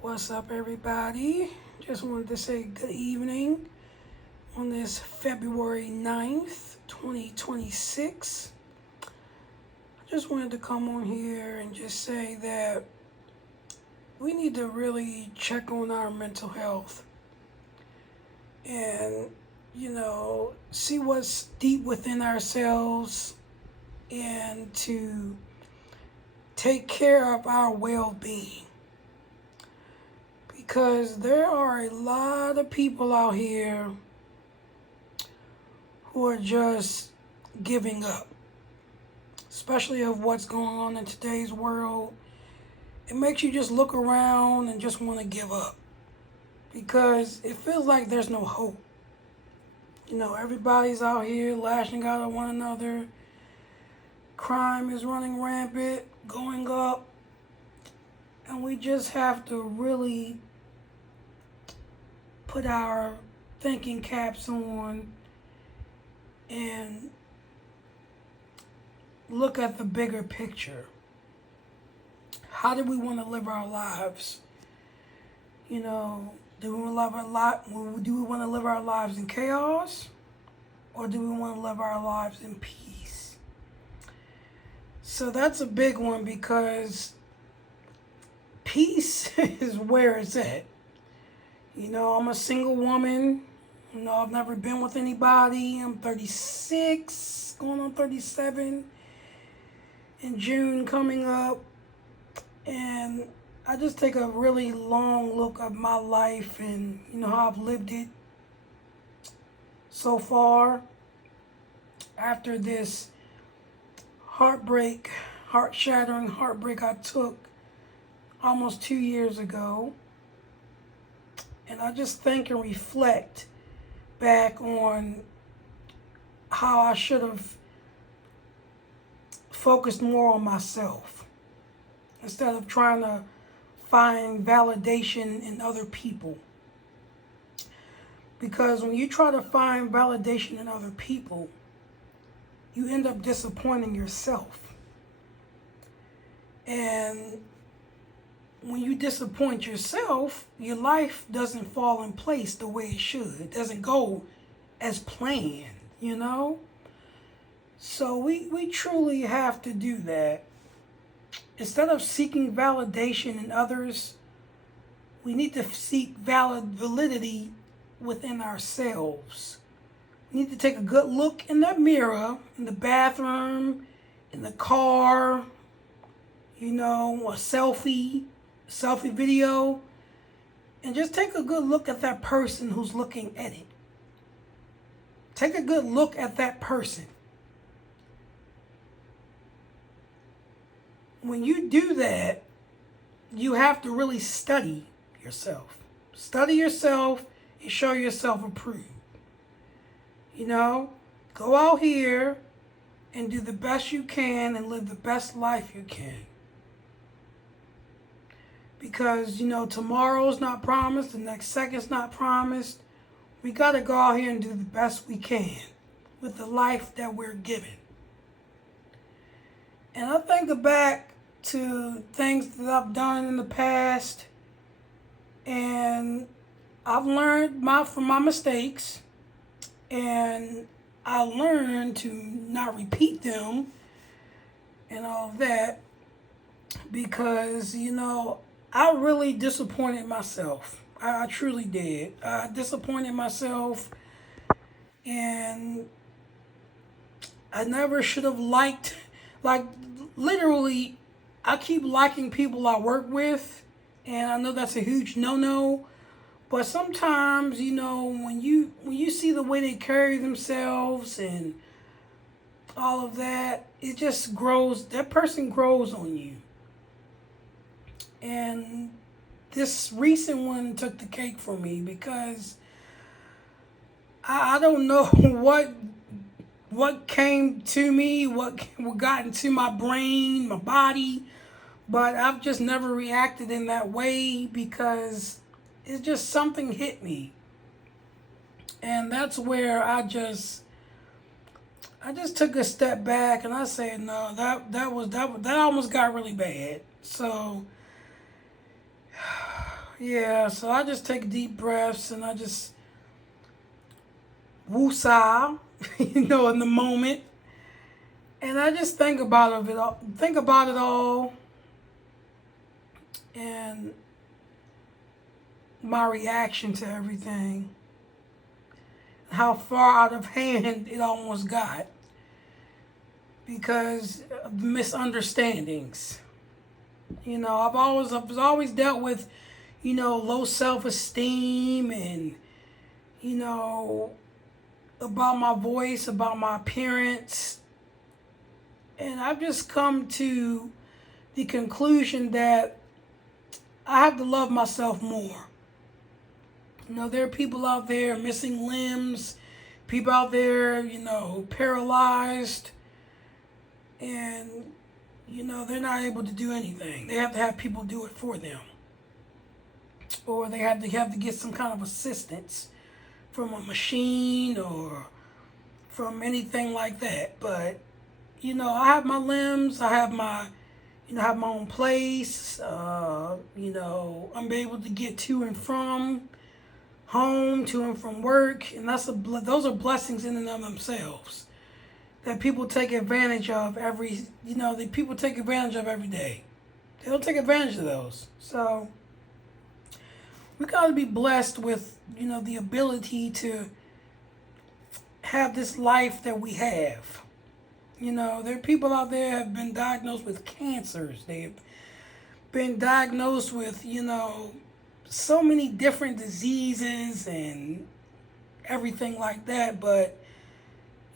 What's up, everybody? Just wanted to say good evening on this February 9th, 2026. I just wanted to come on here and just say that we need to really check on our mental health and, see what's deep within ourselves and to take care of our well being. Because there are a lot of people out here who are just giving up, especially of what's going on in today's world. It makes you just look around and just want to give up because it feels like there's no hope. Everybody's out here lashing out at one another. Crime is running rampant, going up, and we just have to really put our thinking caps on and look at the bigger picture. How do we want to live our lives? Do we want to live our lives in chaos, or do we want to live our lives in peace? So that's a big one because peace is where it's at. I'm a single woman. I've never been with anybody. I'm 36, going on 37 in June coming up. And I just take a really long look at my life and, how I've lived it so far after this heart-shattering heartbreak I took almost 2 years ago. And I just think and reflect back on how I should have focused more on myself instead of trying to find validation in other people. Because when you try to find validation in other people, you end up disappointing yourself. And when you disappoint yourself, your life doesn't fall in place the way it should. It doesn't go as planned. So we truly have to do that. Instead of seeking validation in others, we need to seek validity within ourselves. We need to take a good look in the mirror, in the bathroom, in the car, a selfie video, and just take a good look at that person who's looking at it. Take a good look at that person. When you do that, you have to really study yourself. Study yourself and show yourself approved. Go out here and do the best you can and live the best life you can. Because, tomorrow's not promised, the next second's not promised. We got to go out here and do the best we can with the life that we're given. And I think back to things that I've done in the past, and I've learned from my mistakes, and I learned to not repeat them and all of that because, I really disappointed myself. I truly did. I disappointed myself, and I never should have literally, I keep liking people I work with, and I know that's a huge no-no, but sometimes, when you see the way they carry themselves and all of that, it just grows, that person grows on you. And this recent one took the cake for me because I don't know what came to me, what got into my brain, my body, but I've just never reacted in that way because it's just something hit me. And that's where I just took a step back and I said, no, that almost got really bad. So Yeah, so I just take deep breaths and I just woosah, in the moment. And I just think about it all, and my reaction to everything, how far out of hand it almost got because of misunderstandings. I've always dealt with, low self-esteem and, you know, about my voice, about my appearance. And I've just come to the conclusion that I have to love myself more. There are people out there missing limbs, people out there, paralyzed, and, they're not able to do anything. They have to have people do it for them. Or they have to get some kind of assistance from a machine or from anything like that. But, I have my limbs, I have my own place, I'm able to get to and from home, to and from work, and those are blessings in and of themselves that people take advantage of that people take advantage of every day. They don't take advantage of those. So we got to be blessed with, the ability to have this life that we have. There are people out there have been diagnosed with cancers. They've been diagnosed with, so many different diseases and everything like that. But,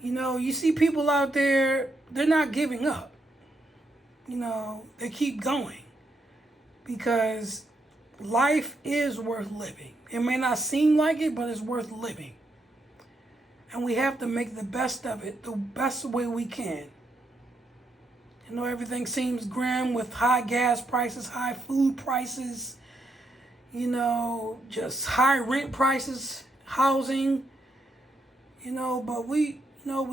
you see people out there, they're not giving up. They keep going because life is worth living. It may not seem like it, but it's worth living. And we have to make the best of it the best way we can. Everything seems grim with high gas prices, high food prices, just high rent prices, housing, but we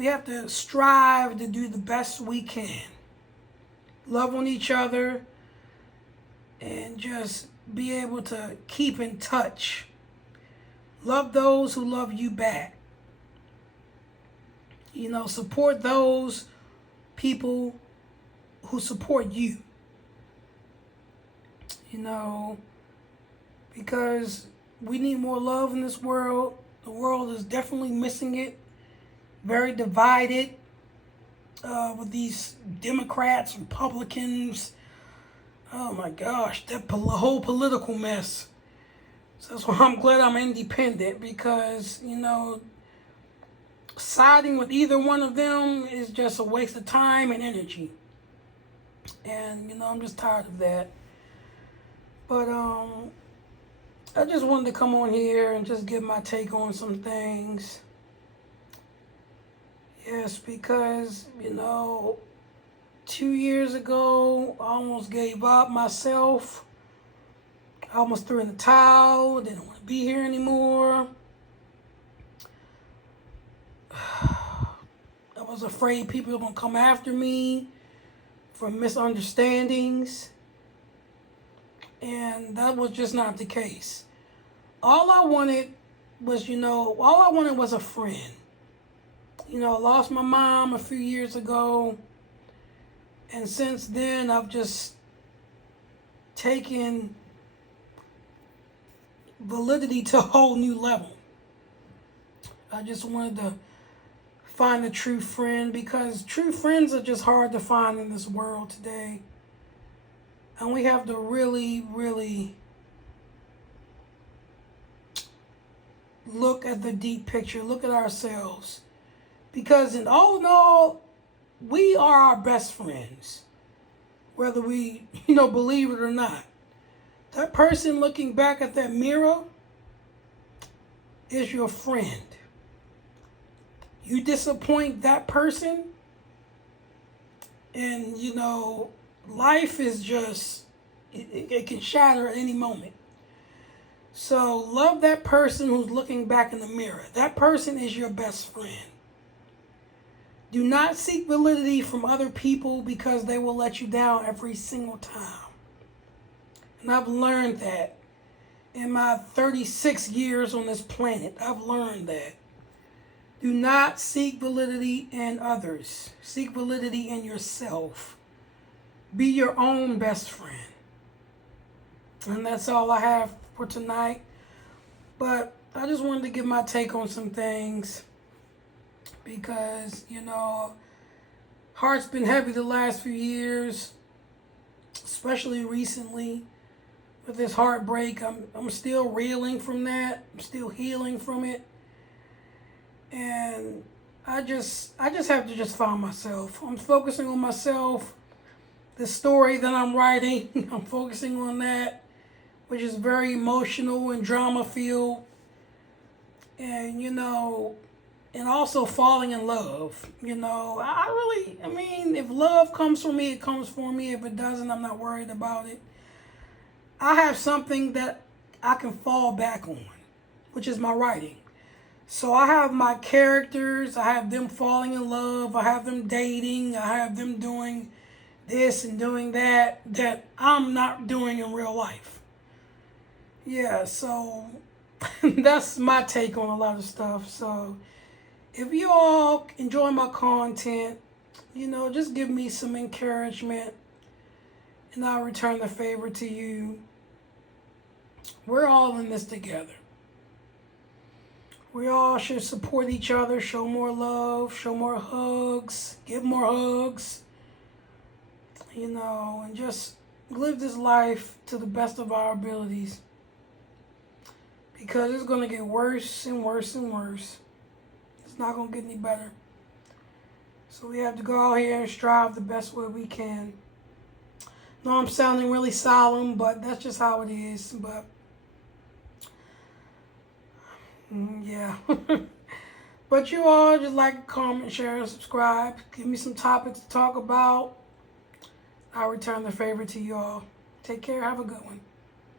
have to strive to do the best we can. Love on each other and just be able to keep in touch. Love those who love you back. Support those people who support you. Because we need more love in this world. The world is definitely missing it. Very divided with these Democrats, Republicans. Oh my gosh, that whole political mess. So that's why I'm glad I'm independent because, siding with either one of them is just a waste of time and energy. And, I'm just tired of that. But I just wanted to come on here and just give my take on some things. Yes, because, 2 years ago, I almost gave up myself. I almost threw in the towel, didn't want to be here anymore. I was afraid people were going to come after me for misunderstandings. And that was just not the case. All I wanted was a friend. I lost my mom a few years ago. And since then, I've just taken validity to a whole new level. I just wanted to find a true friend because true friends are just hard to find in this world today. And we have to really, really look at the deep picture, look at ourselves. Because in all, we are our best friends, whether we, believe it or not. That person looking back at that mirror is your friend. You disappoint that person, and, life is just, it can shatter at any moment. So love that person who's looking back in the mirror. That person is your best friend. Do not seek validity from other people because they will let you down every single time. And I've learned that. In my 36 years on this planet, I've learned that. Do not seek validity in others. Seek validity in yourself. Be your own best friend. And that's all I have for tonight. But I just wanted to give my take on some things because, heart's been heavy the last few years, especially recently with this heartbreak. I'm still reeling from that. I'm still healing from it. And I just have to just find myself. I'm focusing on myself. The story that I'm writing, I'm focusing on that, which is very emotional and drama filled. And and also falling in love. If love comes for me, it comes for me. If it doesn't, I'm not worried about it. I have something that I can fall back on, which is my writing. So I have my characters, I have them falling in love, I have them dating, I have them doing this and doing that I'm not doing in real life. Yeah, so that's my take on a lot of stuff. So if you all enjoy my content, just give me some encouragement and I'll return the favor to you. We're all in this together. We all should support each other, show more love, show more hugs, give more hugs, and just live this life to the best of our abilities. Because it's going to get worse and worse and worse. It's not going to get any better. So we have to go out here and strive the best way we can. No, I'm sounding really solemn, but that's just how it is. But yeah. But you all just like, comment, share, and subscribe. Give me some topics to talk about. I'll return the favor to you all. Take care. Have a good one.